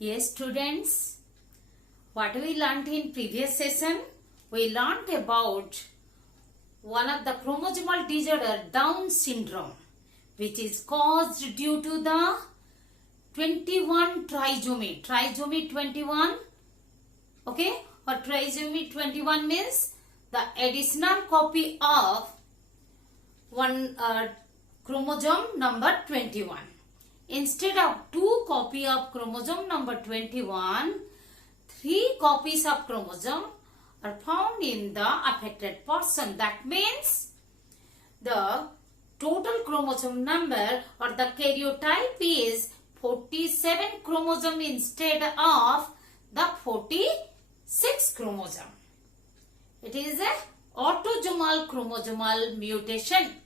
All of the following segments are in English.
Yes, students, what we learnt in previous session, we learnt about one of the chromosomal disorder, Down syndrome, which is caused due to the 21 trisomy. Trisomy 21, okay? Or trisomy 21 means the additional copy of one chromosome number 21. Instead of 2 copy of chromosome number 21, 3 copies of chromosome are found in the affected person. That means the total chromosome number or the karyotype is 47 chromosome instead of the 46 chromosome. It is a autosomal chromosomal mutation.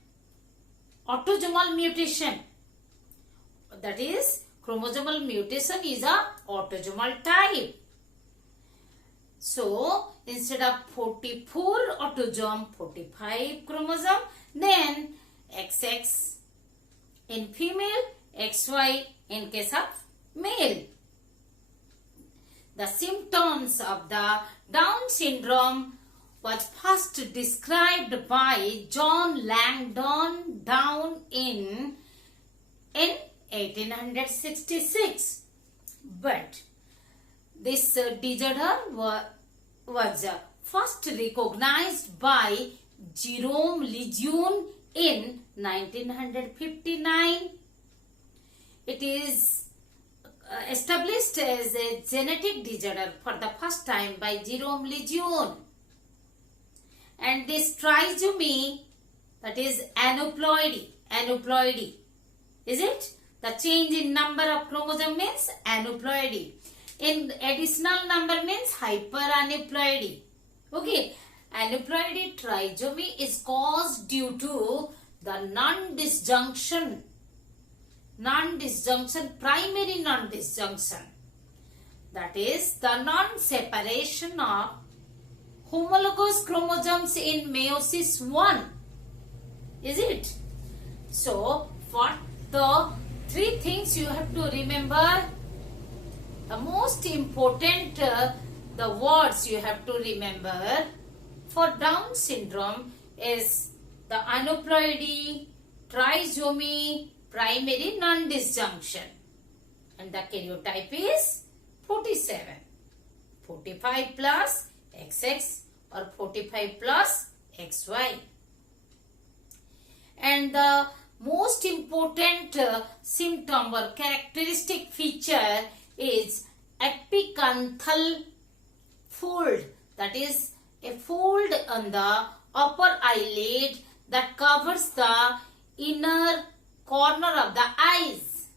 Autosomal mutation. That is, chromosomal mutation is a autosomal type. So, instead of 44 autosome, 45 chromosome, then XX in female, XY in case of male. The symptoms of the Down syndrome was first described by John Langdon Down in 1866, but this disorder was first recognized by Jerome Lejeune in 1959. It is established as a genetic disorder for the first time by Jerome Lejeune. And this trisomy, that is aneuploidy, is it? The change in number of chromosome means aneuploidy. In additional number means hyperaneuploidy. Okay. Aneuploidy trisomy is caused due to the non-disjunction, primary non-disjunction. That is the non-separation of homologous chromosomes in meiosis 1. Is it? So, what the 3 things you have to remember? The most important the words you have to remember for Down syndrome is the aneuploidy, trisomy, primary non-disjunction, and the karyotype is 47, 45 plus XX or 45 plus XY. And the most important symptom or characteristic feature is epicanthal fold. That is a fold on the upper eyelid that covers the inner corner of the eyes.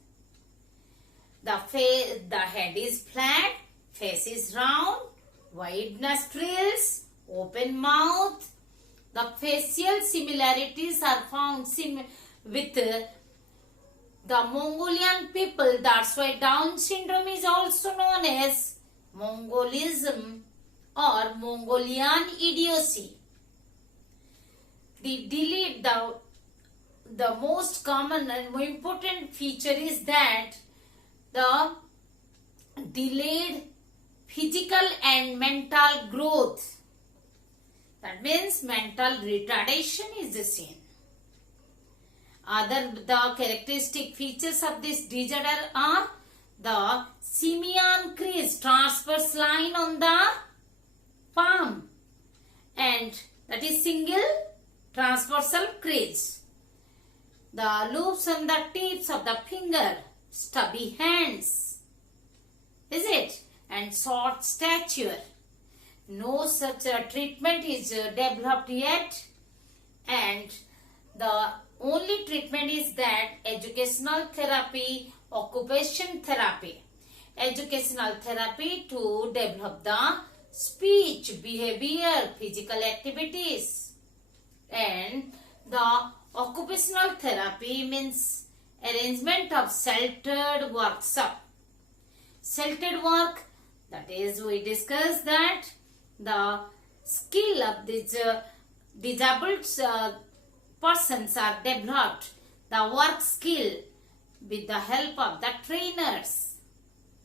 The head is flat, face is round, wide nostrils, open mouth. The facial similarities are found with the Mongolian people. That's why Down syndrome is also known as Mongolism or Mongolian idiocy. The most common and more important feature is that the delayed physical and mental growth. That means mental retardation is seen. The characteristic features of this disorder are the simian crease, transverse line on the palm, and that is single transversal crease. The loops on the tips of the finger, stubby hands, is it? And short stature. No such treatment is developed yet, and the only treatment is that educational therapy, occupation therapy. Educational therapy to develop the speech, behavior, physical activities. And the occupational therapy means arrangement of sheltered workshop. Sheltered work, that is, we discussed that the skill of these disabled persons are developed, the work skill with the help of the trainers.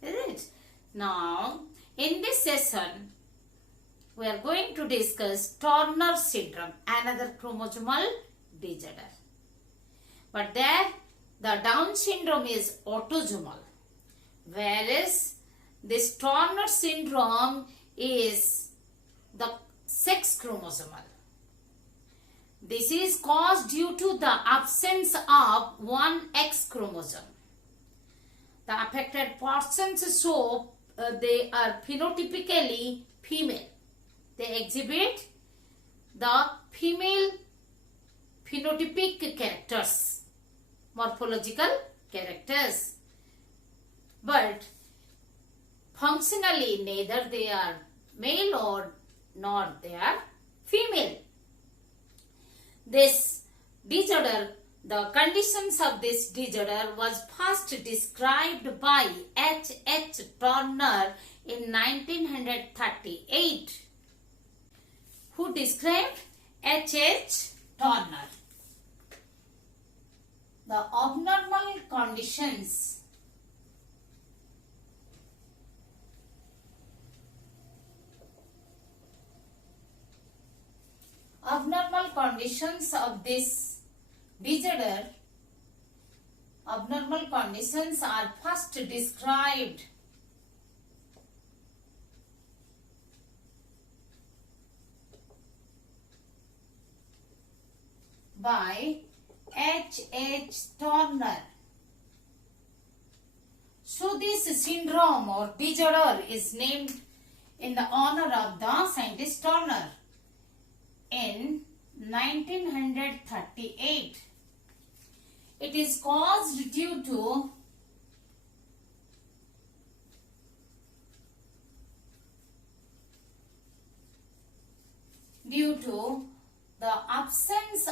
Is it? Now, in this session, we are going to discuss Turner syndrome, another chromosomal disorder. But there, the Down syndrome is autosomal, whereas this Turner syndrome is the sex chromosomal. This is caused due to the absence of one X chromosome. The affected persons show they are phenotypically female. They exhibit the female phenotypic characters, morphological characters. But functionally neither they are male nor they are female. This disorder, the conditions of this disorder was first described by H. Turner in 1938. Who described? H. Turner. The abnormal conditions of this disorder, abnormal conditions are first described by H. Turner. So this syndrome or disorder is named in the honor of the scientist Turner in 1938. It is caused due to the absence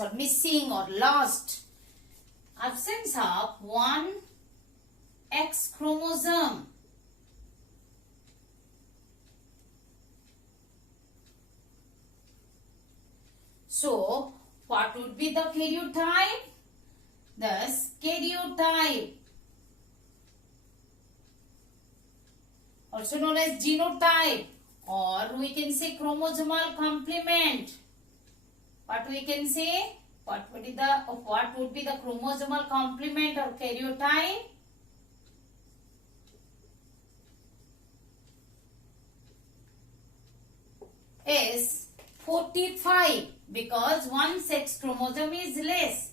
or missing or lost absence of one X chromosome. So, what would be the karyotype? Thus, karyotype, also known as genotype, or we can say chromosomal complement. What we can say? What would be the chromosomal complement or karyotype? Is 45, because one sex chromosome is less.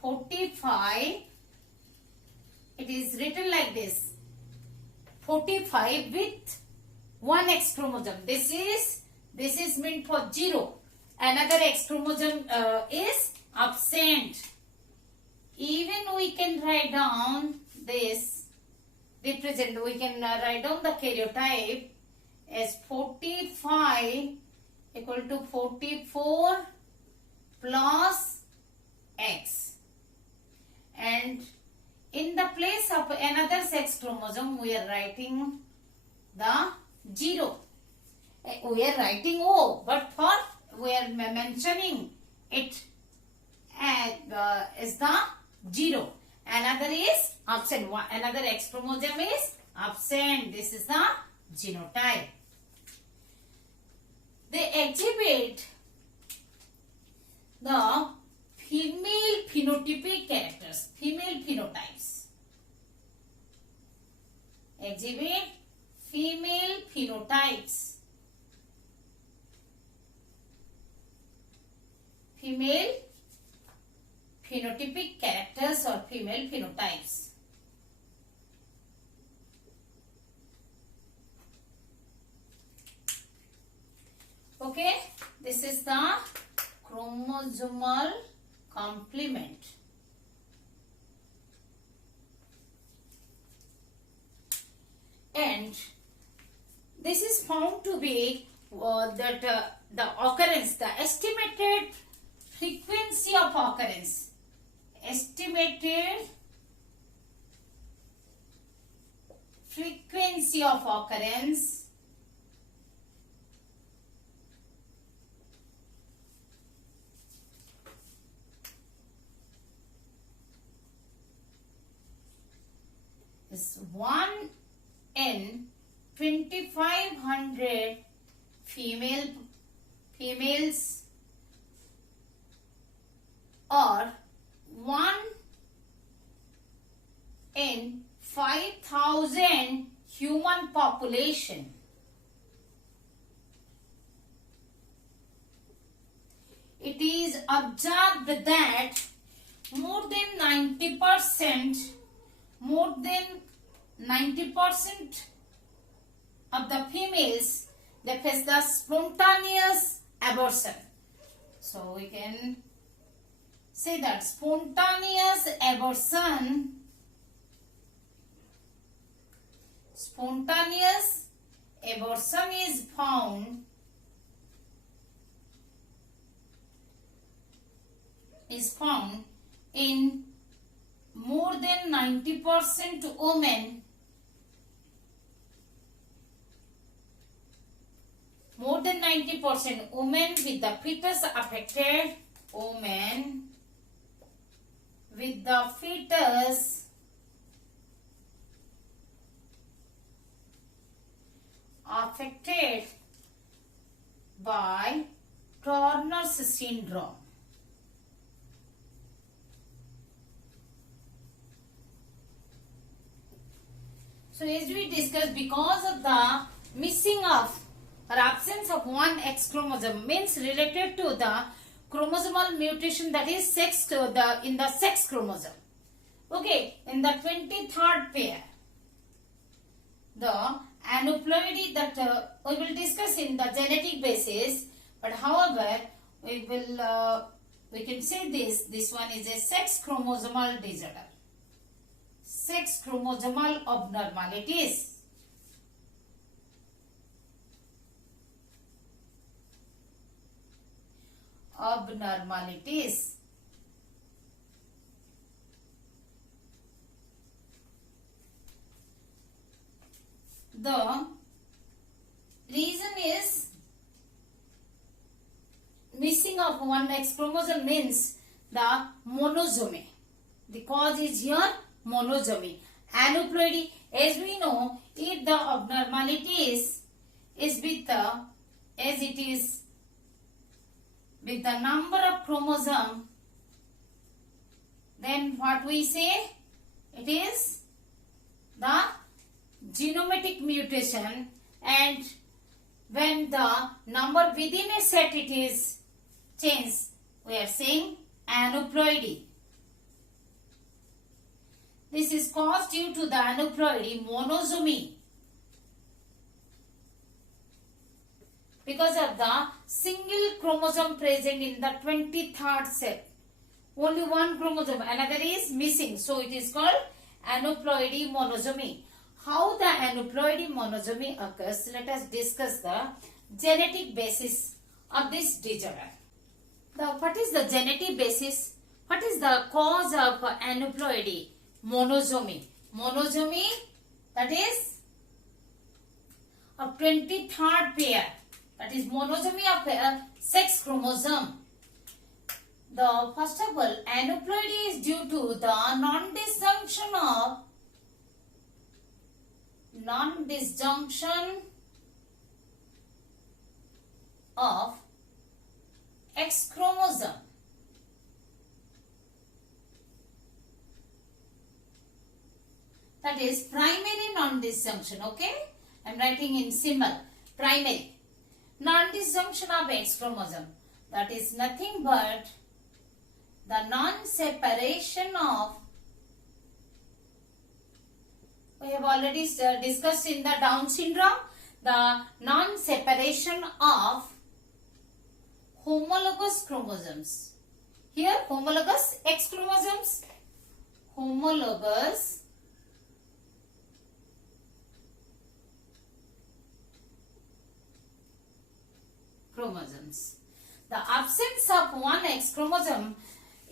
45, it is written like this: 45 with one X chromosome. This is meant for 0. Another X chromosome is absent. Even we can write down this, we can write down the karyotype as 45 equal to 44 plus X, and in the place of another sex chromosome we are writing the 0. We are writing O, but we are mentioning it as the 0. Another is absent. Another X chromosome is absent. This is the genotype. They exhibit the female phenotypic characters, female phenotypes. Exhibit female phenotypes. Female phenotypic characters or female phenotypes. Okay, this is the chromosomal complement. And this is found to be the occurrence, the estimated frequency of occurrence, estimated frequency of occurrence is 1 in 2500 females or 1 in 5,000 human population. It is observed that more than 90% of the females, they face the spontaneous abortion. So we can say that spontaneous abortion is found in more than 90% women, with the fetus affected, affected by Turner's syndrome. So as we discussed, because of the missing of or absence of one X chromosome means related to the chromosomal mutation, that is in the sex chromosome. Okay, in the 23rd pair, the aneuploidy that we will discuss in the genetic basis, but however we can say this one is a sex chromosomal disorder, sex chromosomal abnormalities. The reason is missing of one X chromosome means the monosomy. The cause is here monosomy. Aneuploidy, as we know, if the abnormality is with the, as it is with the number of chromosome, then what we say? It is the genometric mutation, and when the number within a set it is changed, we are saying aneuploidy. This is caused due to the aneuploidy monosomy, because of the single chromosome present in the 23rd set. Only one chromosome, another is missing. So it is called aneuploidy monosomy. How the aneuploidy monosomy occurs? Let us discuss the genetic basis of this disorder. What is the genetic basis? What is the cause of aneuploidy monosomy? Monosomy, that is of 23rd pair. That is monosomy of a sex chromosome. The first of all, aneuploidy is due to the non-disjunction of X chromosome. That is primary non-disjunction. Okay, I am writing in symbol. Primary non-disjunction of X chromosome, that is nothing but the non-separation of, we have already discussed in the Down syndrome, the non-separation of homologous chromosomes. Here homologous X chromosomes, homologous chromosomes. The absence of one X chromosome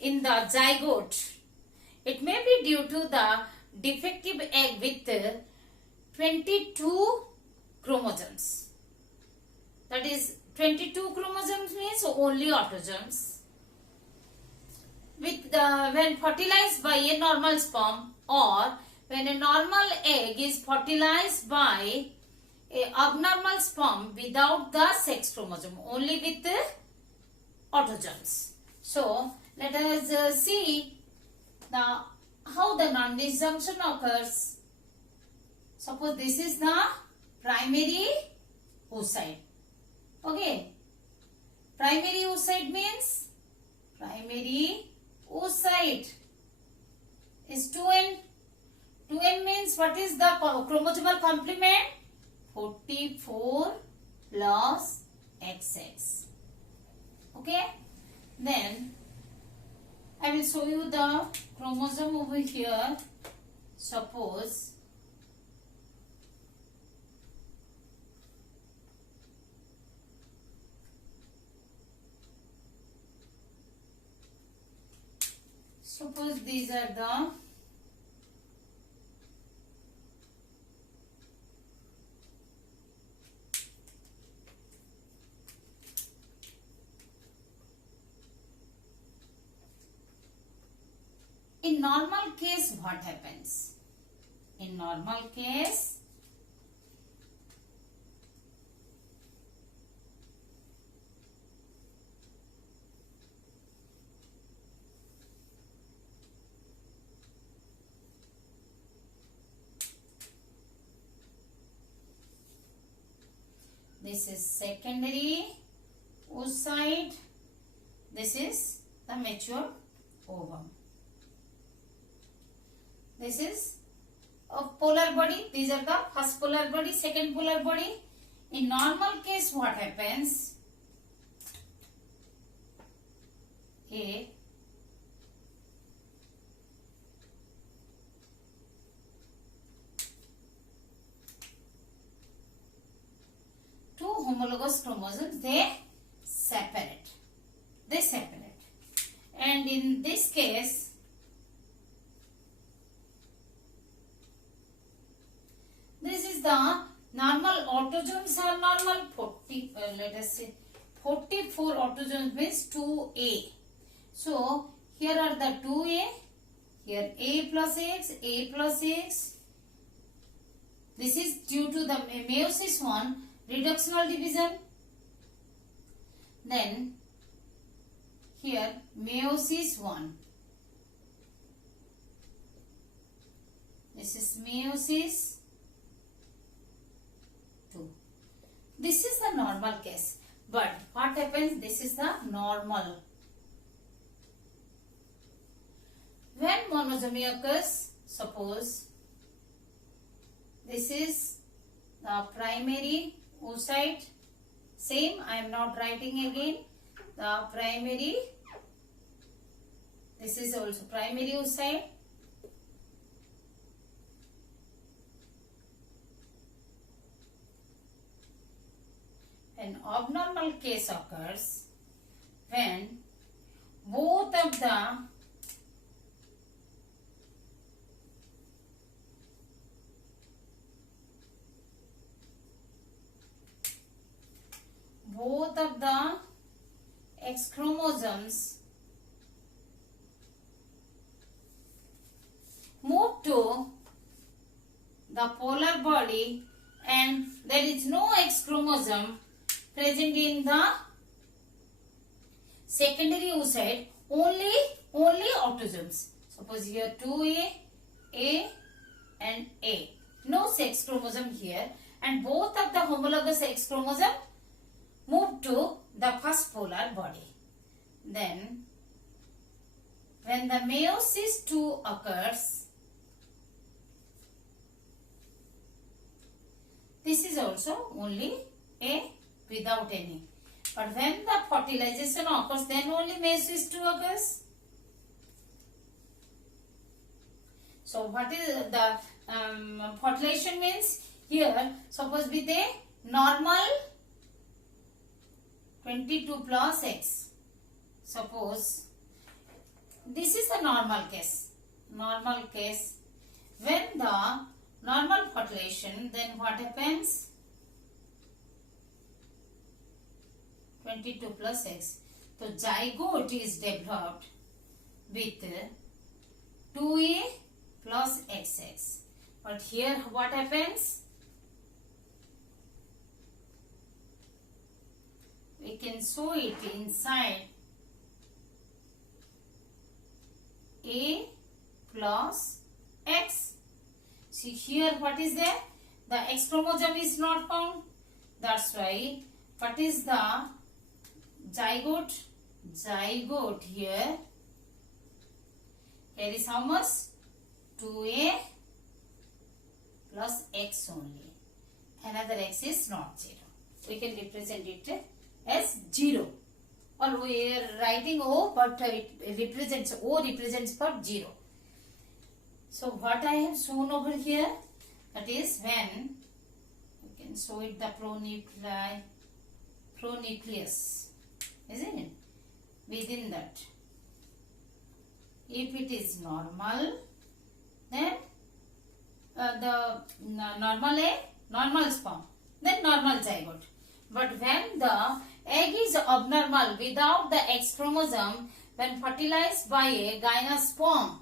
in the zygote, it may be due to the defective egg with 22 chromosomes. That is 22 chromosomes means only autosomes. With when fertilized by a normal sperm, or when a normal egg is fertilized by a abnormal sperm without the sex chromosome, only with the autogens. So let us see how the non-disjunction occurs. Suppose this is the primary oocyte. Okay. Primary oocyte means primary oocyte is 2n. 2n means what is the chromosomal complement? 44 plus XX. Okay. Then I will show you the chromosome over here. Suppose these are the in normal case what happens? In normal case this is secondary oocyte, this is the mature ovum. This is a polar body, these are the first polar body, second polar body. In normal case what happens? A two homologous chromosomes, they separate. And in this case, this is the normal autogens are normal 40. Let us say 44 autogens means 2A. So here are the 2A. Here A plus X, A plus X. This is due to the meiosis 1 reductional division. Then here meiosis 1. This is meiosis 2. This is the normal case. But what happens? This is the normal. When monosomy occurs, suppose this is the primary oocyte. Same, I am not writing again. The primary, this is also primary oocyte. An abnormal case occurs when both of the X chromosomes move to the polar body and there is no X chromosome present in the secondary oocyte, only autosomes. Suppose here 2A, A and A. No sex chromosome here, and both of the homologous X chromosome move to the first polar body. Then when the meiosis 2 occurs, this is also only A without any. But when the fertilization occurs, then only meiosis 2 occurs. So what is the fertilization means? Here, suppose with a normal 22 plus X. Suppose this is a normal case. Normal case. When the normal fertilization, then what happens? 22 plus X. So zygote is developed with 2A plus XX. But here what happens? We can show it inside A plus X. See here what is there? The X chromosome is not found. That's why what is the zygote? Zygote here. Here is how much? 2A plus X only. Another X is not 0. We can represent it as 0. Or we are writing O, but it represents, O represents for 0. So what I have shown over here, that is when you can show it the pronucleus, isn't it? Within that, if it is normal, then the normal egg, normal sperm, then normal zygote. But when the egg is abnormal without the X chromosome, when fertilized by a gymnosperm,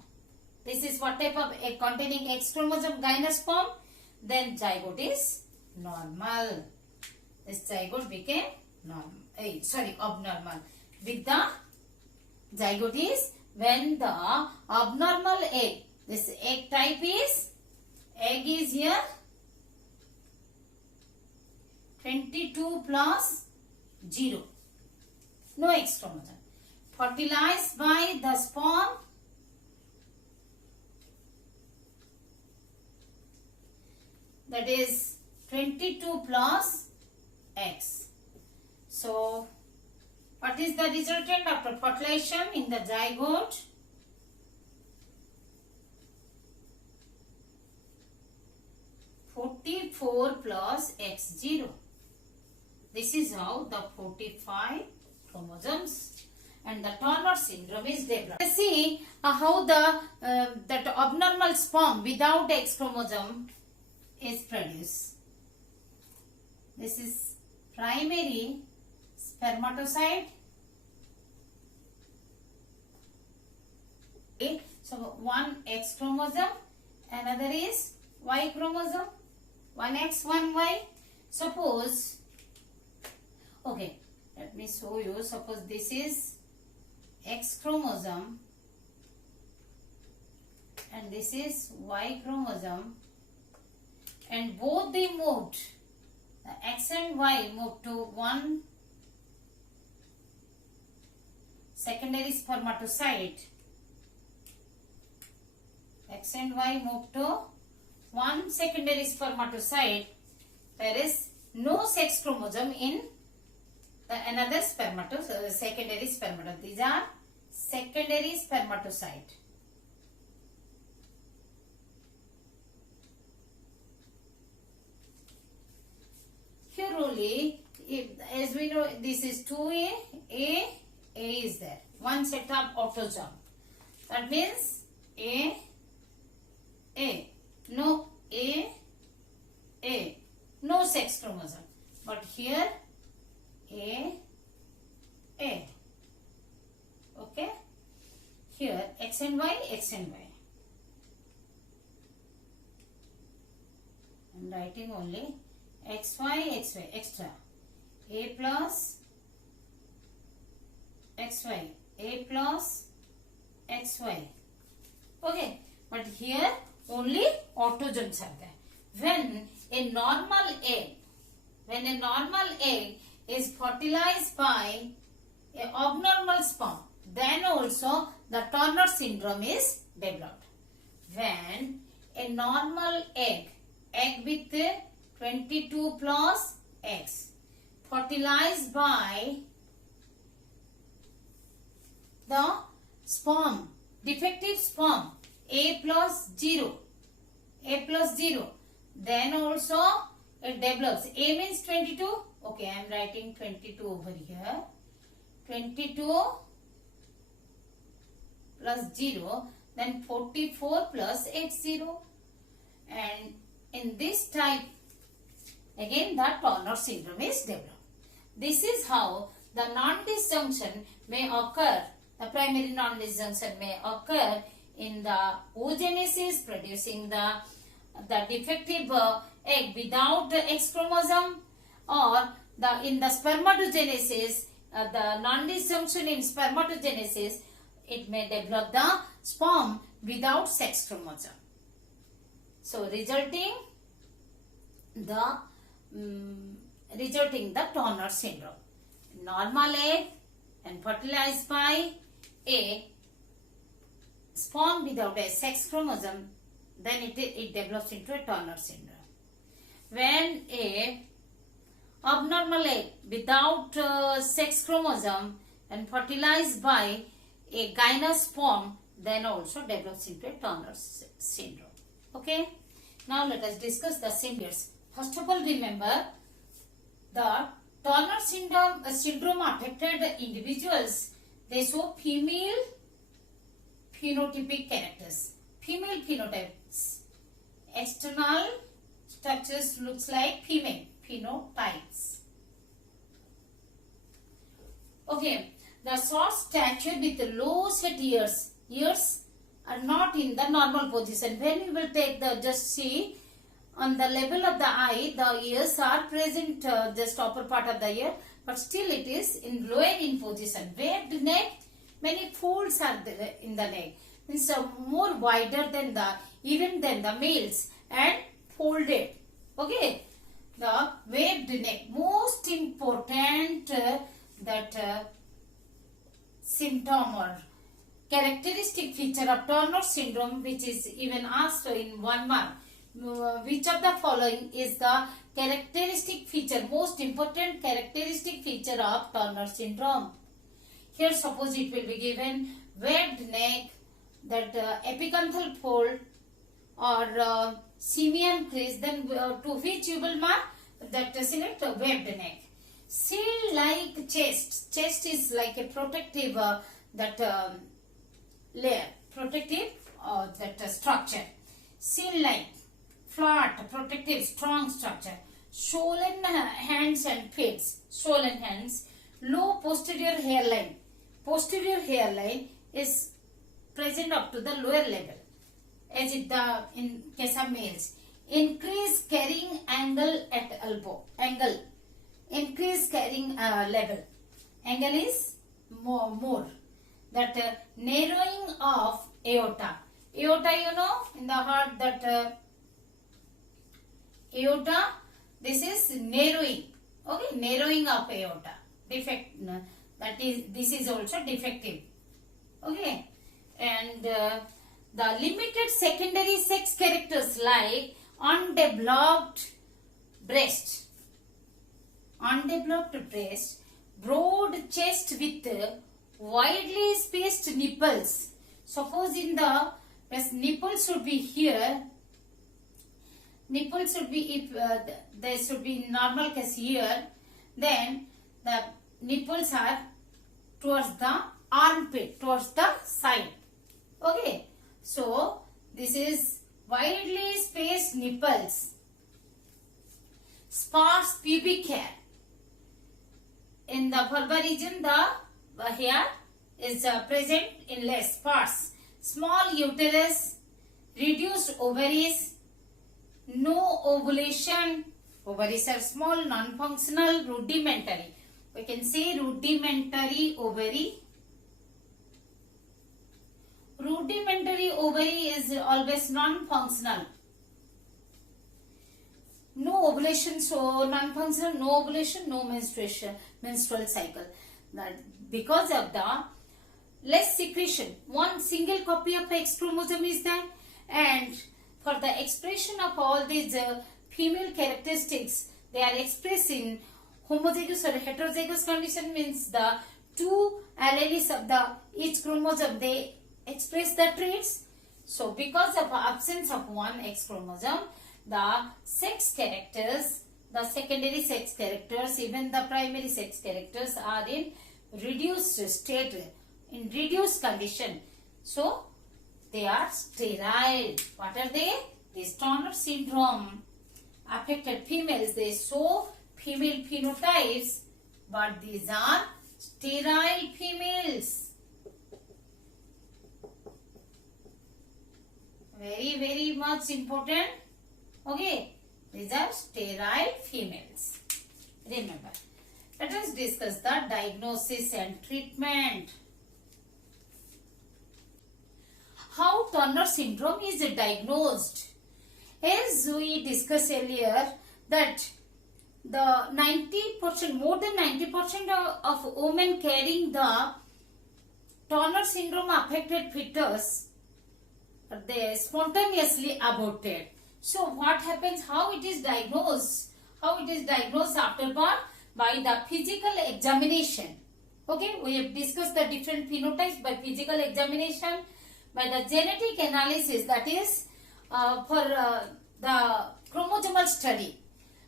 this is what type of egg containing X chromosome, gymnosperm, then zygote is normal. This zygote became abnormal. With the zygote is when the abnormal egg, this egg type is, egg is here 22 plus 0, no X chromosome, fertilized by the sperm, that is 22 plus X. So what is the resultant after fertilization in the zygote? (44 plus X0). This is how the 45 chromosomes and the Turner syndrome is developed. Let's see how the that abnormal sperm without X chromosome is produced. This is primary spermatocyte. Okay, so one X chromosome, another is Y chromosome, one X, one Y. Suppose, okay, let me show you. Suppose this is X chromosome and this is Y chromosome, and both they moved, the X and Y moved to one secondary spermatocyte. X and Y moved to one secondary spermatocyte. There is no sex chromosome in another secondary spermatocyte. These are secondary spermatocyte. Here only, as we know, this is 2A, A is there. One set of autosome. That means A, no A, no sex chromosome. But here A. Okay. Here X and Y, X and Y. I am writing only XY, extra. A plus XY, A plus XY. Okay. But here only autosomes are there. When a normal egg is fertilized by an abnormal sperm, then also the Turner syndrome is developed. When a normal egg with 22 plus X fertilized by the sperm, defective sperm, A plus 0, then also it develops. A means 22. Okay, I am writing 22 over here. 22 plus 0, then 44 plus X0. And in this type, again the Turner syndrome is developed. This is how the non-disjunction may occur, the primary non-disjunction may occur in the oogenesis, producing the defective egg without the X chromosome, or in the spermatogenesis, the non-disjunction in spermatogenesis, it may develop the sperm without sex chromosome. So resulting the Turner syndrome. Normal egg and fertilized by a sperm without a sex chromosome, then it develops into a Turner syndrome. When a abnormal egg without sex chromosome and fertilized by a gynosperm, then also develops into a Turner syndrome. Okay. Now let us discuss the symptoms. First of all, remember the Turner syndrome affected individuals, they show female phenotypic characters. Female phenotypes. External structures looks like female phenotypes. Okay. The short stature with low set ears. Ears are not in the normal position. When you will take the, just see on the level of the eye, the ears are present just upper part of the ear, but still it is in lower in position. Waved neck, many folds are there in the neck. Means more wider than the, even than the males, and folded. Okay. The waved neck, most important that symptom or characteristic feature of Turner syndrome, which is even asked in 1 mark. Which of the following is the characteristic feature, most important characteristic feature of Turner syndrome? Here suppose it will be given waved neck, that epicanthal fold, or simian crease, then to which you will mark that select waved neck. Shield-like chest. Chest is like a protective layer, protective that structure. Shield-like, flat, protective, strong structure. Swollen hands and feet. Swollen hands. Low posterior hairline. Posterior hairline is present up to the lower level, as in case of males. Increased carrying angle at elbow. Angle. Increased carrying level. Angle is more. That narrowing of aorta. Aorta, you know, in the heart, that aorta, this is narrowing. Okay, narrowing of aorta. Defect. This is also defective. Okay. And the limited secondary sex characters like undeveloped breast, broad chest with widely spaced nipples. Suppose in the nipples should be here, nipples should be, if there should be normal case here, then the nipples are towards the armpit, towards the side. Okay, so this is widely spaced nipples. Sparse pubic hair. In the vulva region, the hair is present in less, sparse. Small uterus, reduced ovaries, no ovulation. Ovaries are small, non-functional, rudimentary. We can say rudimentary ovary. Rudimentary ovary is always non-functional. No ovulation, so non-functional, no ovulation, no menstrual cycle. Because of the less secretion, one single copy of X chromosome is there, and for the expression of all these female characteristics, they are expressed in homozygous or heterozygous condition, means the two alleles of the each chromosome, they express the traits. So because of absence of one X chromosome, the sex characters, the secondary sex characters, even the primary sex characters are in reduced state, in reduced condition. So they are sterile. What are they? This Turner syndrome affected females, they show female phenotypes, but these are sterile females. very much important. Okay, these are sterile females. Remember, let us discuss the diagnosis and treatment. How Turner syndrome is diagnosed? As we discussed earlier, that the 90%, more than 90% of women carrying the Turner syndrome affected fetus, they spontaneously aborted. So what happens? How it is diagnosed? How it is diagnosed after birth? By the physical examination. Okay, we have discussed the different phenotypes by physical examination, by the genetic analysis, that is for the chromosomal study,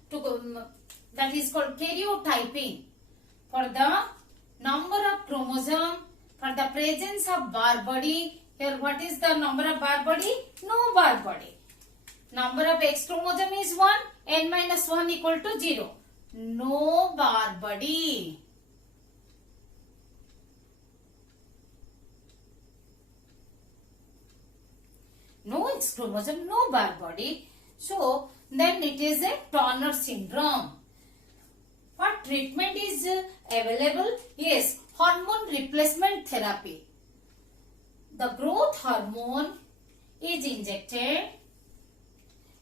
that is called karyotyping, for the number of chromosome, for the presence of bar body. Here what is the number of bar body? No bar body. Number of X chromosome is 1, n minus 1 equal to 0. No bar body. No X chromosome, no bar body. So then it is a Turner syndrome. What treatment is available? Yes, hormone replacement therapy. The growth hormone is injected.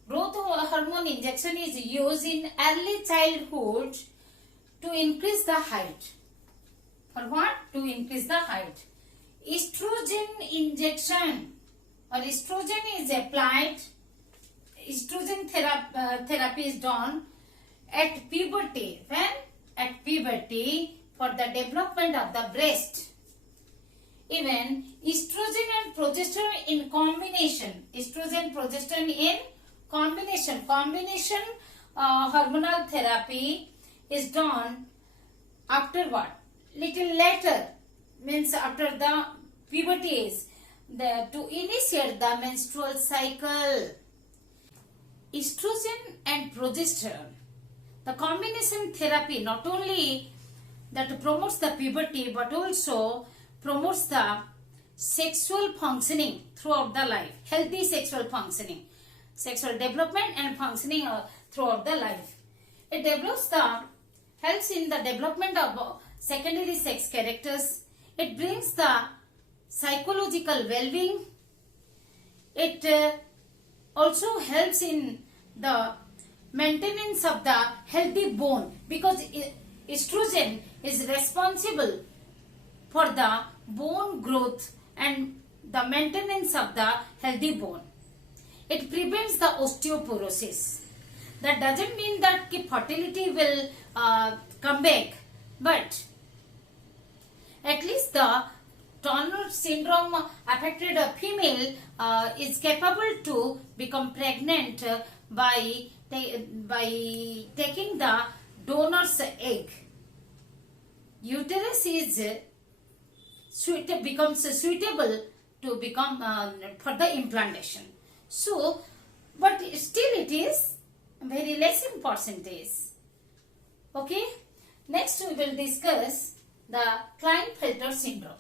Growth hormone injection is used in early childhood to increase the height. For what? To increase the height. Estrogen injection or estrogen is applied. Estrogen therapy is done at puberty. When? At puberty, for the development of the breast. Even estrogen and progesterone in combination. Estrogen, progesterone in combination. Combination hormonal therapy is done after what? Little later, means after the puberty age, to initiate the menstrual cycle. Estrogen and progesterone. The combination therapy not only that promotes the puberty but also promotes the sexual functioning throughout the life. Healthy sexual functioning. Sexual development and functioning throughout the life. It helps in the development of secondary sex characters. It brings the psychological well-being. It also helps in the maintenance of the healthy bone, because estrogen is responsible for the bone growth and the maintenance of the healthy bone. It prevents the osteoporosis. That doesn't mean that fertility will come back, but at least the Turner syndrome affected female is capable to become pregnant by taking the donor's egg. Uterus is becomes suitable to become for the implantation. So, but still it is very less in percentage. Okay. Next we will discuss the Klinefelter syndrome.